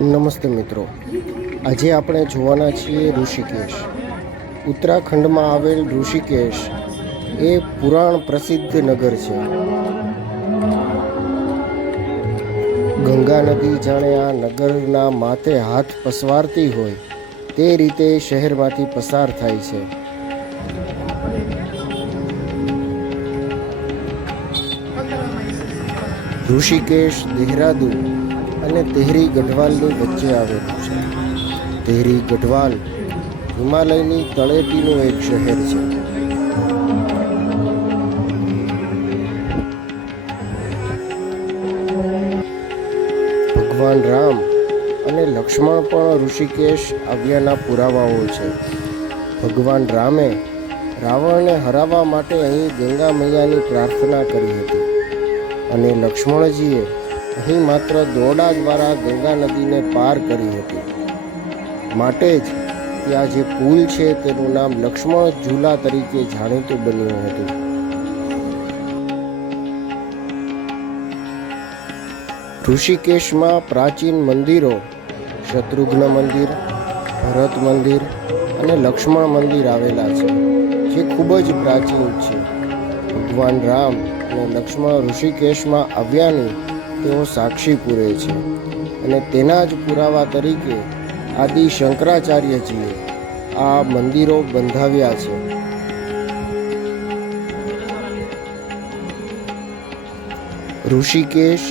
નમસ્તે મિત્રો. આજે આપણે જોવાના છીએ ઋષિકેશ. ઉત્તરાખંડમાં આવેલ ઋષિકેશ એ પુરાણ પ્રસિદ્ધ નગર છે. ગંગા નદી જાણે આ નગરના માથે હાથ પસવારતી હોય, તે રીતે શહેરમાંથી પસાર થાય છે. ઋષિકેશ, દેહરાદૂન અને તેહરી ગઢવાલની વચ્ચે આવેલું છે. તેહરી ગઢવાલ હિમાલયની તળેટીનું એક શહેર છે. ભગવાન રામ અને લક્ષ્મણ પણ ઋષિકેશ આવ્યાના પુરાવાઓ છે. ભગવાન રામે રાવણને હરાવવા માટે અહીં ગંગા મૈયાની પ્રાર્થના કરી હતી અને લક્ષ્મણજીએ અહીં માત્ર દોરડા દ્વારા ગંગા નદીને પાર કરી હતી. માટે જ ત્યાં જે પુલ છે તેનું નામ લક્ષ્મણ ઝૂલા તરીકે જાણીતું બન્યું હતું. ઋષિકેશમાં પ્રાચીન મંદિરો, શત્રુઘ્ન મંદિર, ભરત મંદિર અને લક્ષ્મણ મંદિર આવેલા છે, જે ખૂબ જ પ્રાચીન છે. ભગવાન રામ અને લક્ષ્મણ ઋષિકેશમાં આવ્યાની તેઓ સાક્ષી પૂરે છે અને તેના જ પુરાવા તરીકે આદિ શંકરાચાર્યજીએ આ મંદિરો બંધાવ્યા છે. ઋષિકેશ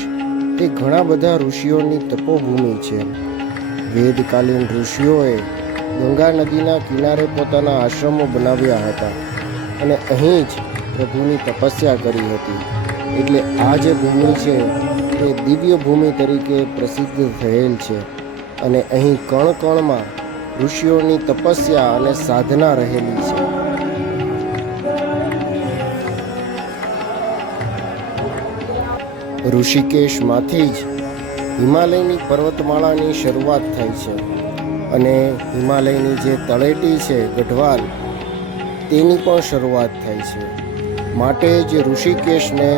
તે ઘણા બધા ઋષિઓની તપોભૂમિ છે. વેદકાલીન ઋષિઓએ ગંગા નદીના કિનારે પોતાના આશ્રમો બનાવ્યા હતા અને અહીં જ પ્રભુની તપસ્યા કરી હતી. એટલે આ જે ભૂમિ છે તે દિવ્ય ભૂમિ તરીકે પ્રસિદ્ધ થયેલ છે અને અહીં કણ કણમાં ઋષિઓની તપસ્યા અને સાધના રહેલી છે. ઋષિકેશમાંથી જ હિમાલયની પર્વતમાળાની શરૂઆત થાય છે અને હિમાલયની જે તળેટી છે ગઢવાલ, તેની પણ શરૂઆત થાય છે. માટે જ ઋષિકેશને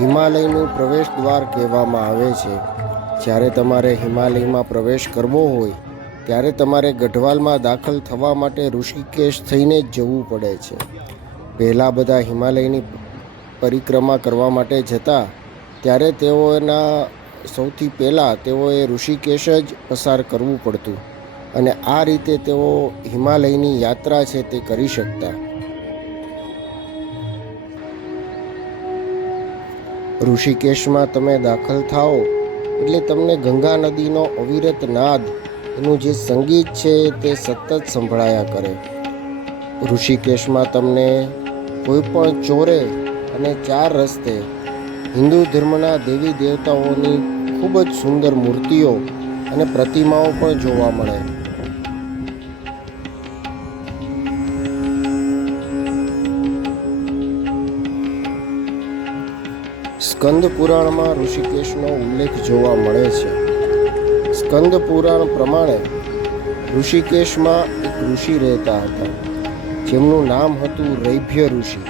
હિમાલયનું પ્રવેશ દ્વાર કહેવામાં આવે છે. જ્યારે તમારે હિમાલયમાં પ્રવેશ કરવો હોય, ત્યારે તમારે ગઢવાલમાં દાખલ થવા માટે ઋષિકેશ થઈને જ જવું પડે છે. પહેલાં બધા હિમાલયની પરિક્રમા કરવા માટે જતા, ત્યારે તેઓના સૌથી પહેલાં તેઓએ ઋષિકેશ જ પસાર કરવું પડતું અને આ રીતે તેઓ હિમાલયની યાત્રા છે તે કરી શકતા. ઋષિકેશમાં તમે દાખલ થાઓ, એટલે તમને ગંગા નદીનો અવિરત નાદ, એનું જે સંગીત છે તે સતત સંભળાયા કરે. ઋષિકેશમાં તમને કોઈ પણ ચોરે અને ચાર રસ્તે હિન્દુ ધર્મના દેવી દેવતાઓની ખૂબ જ સુંદર મૂર્તિઓ અને પ્રતિમાઓ પણ જોવા મળે. સ્કંદ પુરાણમાં ઋષિકેશનો ઉલ્લેખ જોવા મળે છે. સ્કંદ પુરાણ પ્રમાણે ઋષિકેશમાં એક ઋષિ રહેતા હતા. જેમનું નામ હતું રૈભ્ય ઋષિ.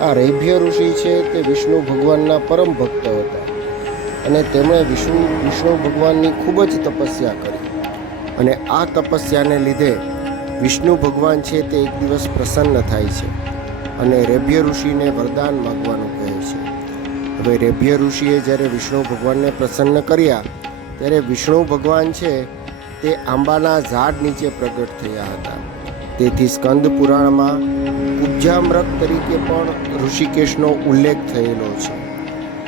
આ રૈભ્ય ઋષિ છે તે વિષ્ણુ ભગવાનના પરમ ભક્ત હતા અને તેમણે વિષ્ણુ વિષ્ણુ ભગવાનની ખૂબ જ તપસ્યા કરી. અને આ તપસ્યાને લીધે વિષ્ણુ ભગવાન છે તે એક દિવસ પ્રસન્ન થાય છે અને રેભ્ય ઋષિને વરદાન માગવાનું કહે છે. હવે રેભ્ય ઋષિએ જ્યારે વિષ્ણુ ભગવાનને પ્રસન્ન કર્યા, ત્યારે વિષ્ણુ ભગવાન છે તે આંબાના ઝાડ નીચે પ્રગટ થયા હતા. તેથી સ્કંદ પુરાણમાં ઉપજામ્રક તરીકે પણ ઋષિકેશનો ઉલ્લેખ થયેલો છે.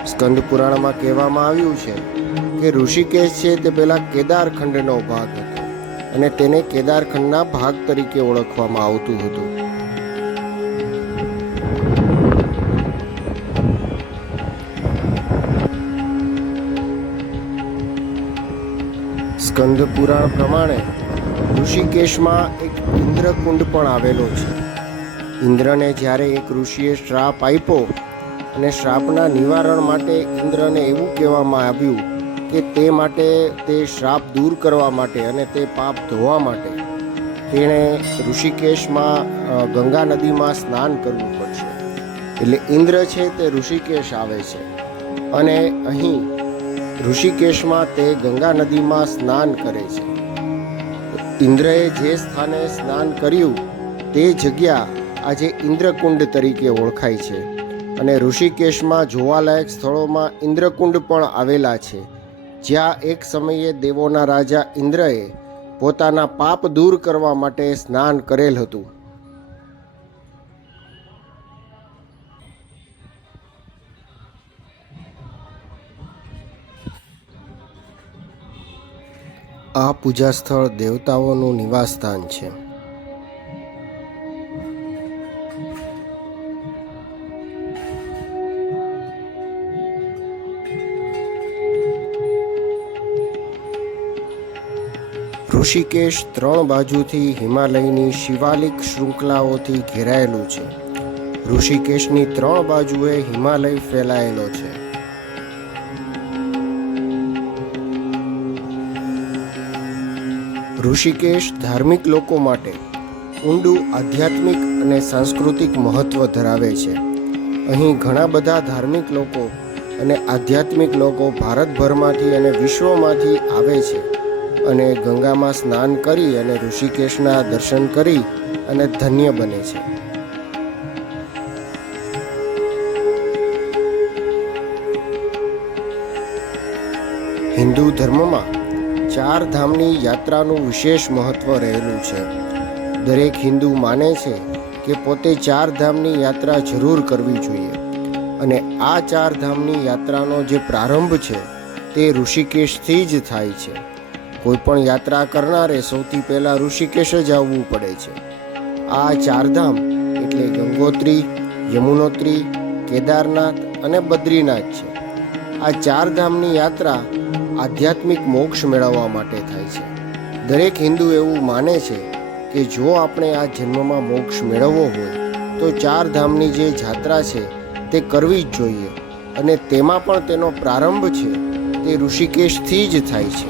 સ્કંદ પુરાણમાં કહેવામાં આવ્યું છે કે ઋષિકેશ છે તે પહેલાં કેદારખંડનો ભાગ હતો અને તેને કેદારખંડના ભાગ તરીકે ઓળખવામાં આવતું હતું. સ્કંદ પુરાણ પ્રમાણે ઋષિકેશમાં એક ઇન્દ્રકુંડ પણ આવેલો છે. ઇન્દ્રને જ્યારે એક ઋષિએ શ્રાપ આપ્યો અને શ્રાપના નિવારણ માટે ઇન્દ્રને એવું કહેવામાં આવ્યું કે તે માટે તે શ્રાપ દૂર કરવા માટે અને તે પાપ ધોવા માટે તેણે ઋષિકેશમાં ગંગા નદીમાં સ્નાન કરવું પડશે. એટલે ઇન્દ્ર છે તે ઋષિકેશ આવે છે. અને અહીં ઋષિકેશમાં તે ગંગા નદીમાં સ્નાન કરે છે. ઇન્દ્રએ જે સ્થાને સ્નાન કર્યું, તે જગ્યા આજે ઇન્દ્રકુંડ તરીકે ઓળખાય છે અને ઋષિકેશમાં જોવાલાયક સ્થળોમાં ઇન્દ્રકુંડ પણ આવેલા છે. જ્યાં એક સમયે દેવોના રાજા ઇન્દ્રએ પોતાના પાપ દૂર કરવા માટે સ્નાન કરેલ હતું. આ પૂજા સ્થળ દેવતાઓનું નિવાસસ્થાન છે. ઋષિકેશ ત્રણ બાજુથી હિમાલયની શિવાલિક શૃંખલાઓથી ઘેરાયેલું છે. ઋષિકેશની ત્રણ બાજુએ હિમાલય ફેલાયેલો છે. ઋષિકેશ ધાર્મિક લોકો માટે ઊંડું આધ્યાત્મિક અને સાંસ્કૃતિક મહત્ત્વ ધરાવે છે. અહીં ઘણા બધા ધાર્મિક લોકો અને આધ્યાત્મિક લોકો ભારતભરમાંથી અને વિશ્વમાંથી આવે છે અને ગંગામાં સ્નાન કરી અને ઋષિકેશના દર્શન કરી અને ધન્ય બને છે. હિન્દુ ધર્મમાં ચાર ધામની યાત્રાનું વિશેષ મહત્વ રહેલું છે. દરેક હિન્દુ માને છે કે પોતે ચાર ધામની યાત્રા જરૂર કરવી જોઈએ અને આ ચાર ધામની યાત્રાનો જે પ્રારંભ છે તે ઋષિકેશથી જ થાય છે. કોઈ પણ યાત્રા કરનારે સૌથી પહેલાં ઋષિકેશ જ આવવું પડે છે. આ ચારધામ એટલે ગંગોત્રી, યમુનોત્રી, કેદારનાથ અને બદ્રીનાથ છે. આ ચારધામની યાત્રા આધ્યાત્મિક મોક્ષ મેળવવા માટે થાય છે. દરેક હિન્દુ એવું માને છે કે જો આપણે આ જન્મમાં મોક્ષ મેળવવો હોય, તો ચાર ધામની જે જાત્રા છે, તે કરવી જ જોઈએ અને તેમાં પણ તેનો પ્રારંભ છે, તે ઋષિકેશથી જ થાય છે.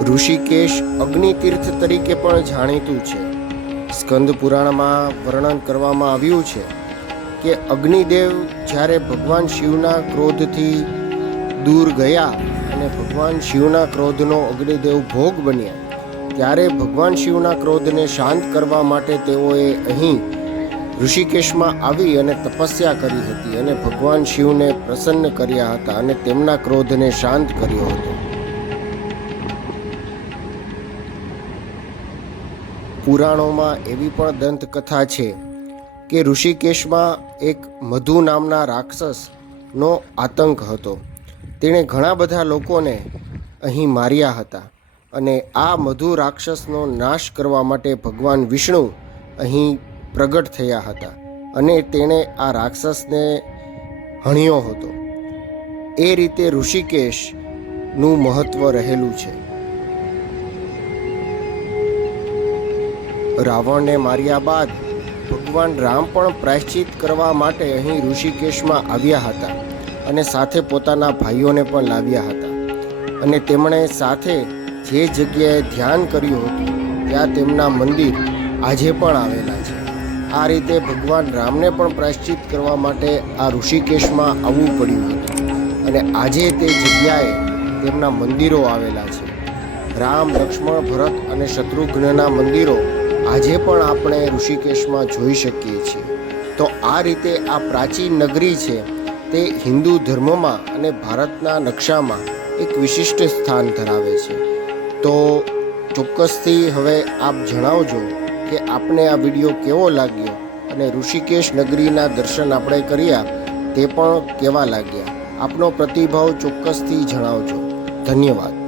ઋષિકેશ અગ્નિતીર્થ તરીકે પણ જાણીતું છે. સ્કંદ પુરાણમાં વર્ણન કરવામાં આવ્યું છે કે અગ્નિદેવ જ્યારે ભગવાન શિવના ક્રોધથી દૂર ગયા અને ભગવાન શિવના ક્રોધનો અગ્નિદેવ ભોગ બન્યા, ત્યારે ભગવાન શિવના ક્રોધને શાંત કરવા માટે તેઓએ અહીં ઋષિકેશમાં આવી અને તપસ્યા કરી હતી અને ભગવાન શિવને પ્રસન્ન કર્યા હતા અને તેમના ક્રોધને શાંત કર્યો હતો. પુરાણોમાં એવી પણ દંતકથા છે કે ઋષિકેશમાં એક મધુ નામના રાક્ષસનો આતંક હતો. તેણે ઘણા બધા લોકોને અહીં માર્યા હતા અને આ મધુ રાક્ષસનો નાશ કરવા માટે ભગવાન વિષ્ણુ અહીં પ્રગટ થયા હતા અને તેણે આ રાક્ષસને હણ્યો હતો. એ રીતે ઋષિકેશનું મહત્ત્વ રહેલું છે. રાવણને માર્યા બાદ ભગવાન રામ પણ પ્રાયશ્ચિત કરવા માટે અહીં ઋષિકેશમાં આવ્યા હતા અને સાથે પોતાના ભાઈઓને પણ લાવ્યા હતા. અને તેમણે સાથે જે જગ્યાએ ધ્યાન કર્યું હતું, ત્યાં તેમના મંદિર આજે પણ આવેલા છે. આ રીતે ભગવાન રામને પણ પ્રાયશ્ચિત કરવા માટે આ ઋષિકેશમાં આવવું પડ્યું હતું. અને આજે તે જગ્યાએ તેમના મંદિરો આવેલા છે. રામ, લક્ષ્મણ, ભરત અને શત્રુઘ્નના મંદિરો આજે પણ આપણે ઋષિકેશમાં જોઈ શકીએ છીએ. તો આ રીતે આ પ્રાચીન નગરી છે તે હિન્દુ ધર્મમાં અને ભારતના નકશામાં એક વિશિષ્ટ સ્થાન ધરાવે છે. તો ચોક્કસથી હવે આપ જણાવજો કે આપને આ વીડિયો કેવો લાગ્યો અને ઋષિકેશ નગરીના દર્શન આપણે કર્યા તે પણ કેવા લાગ્યા? આપનો પ્રતિભાવ ચોક્કસથી જણાવજો. ધન્યવાદ.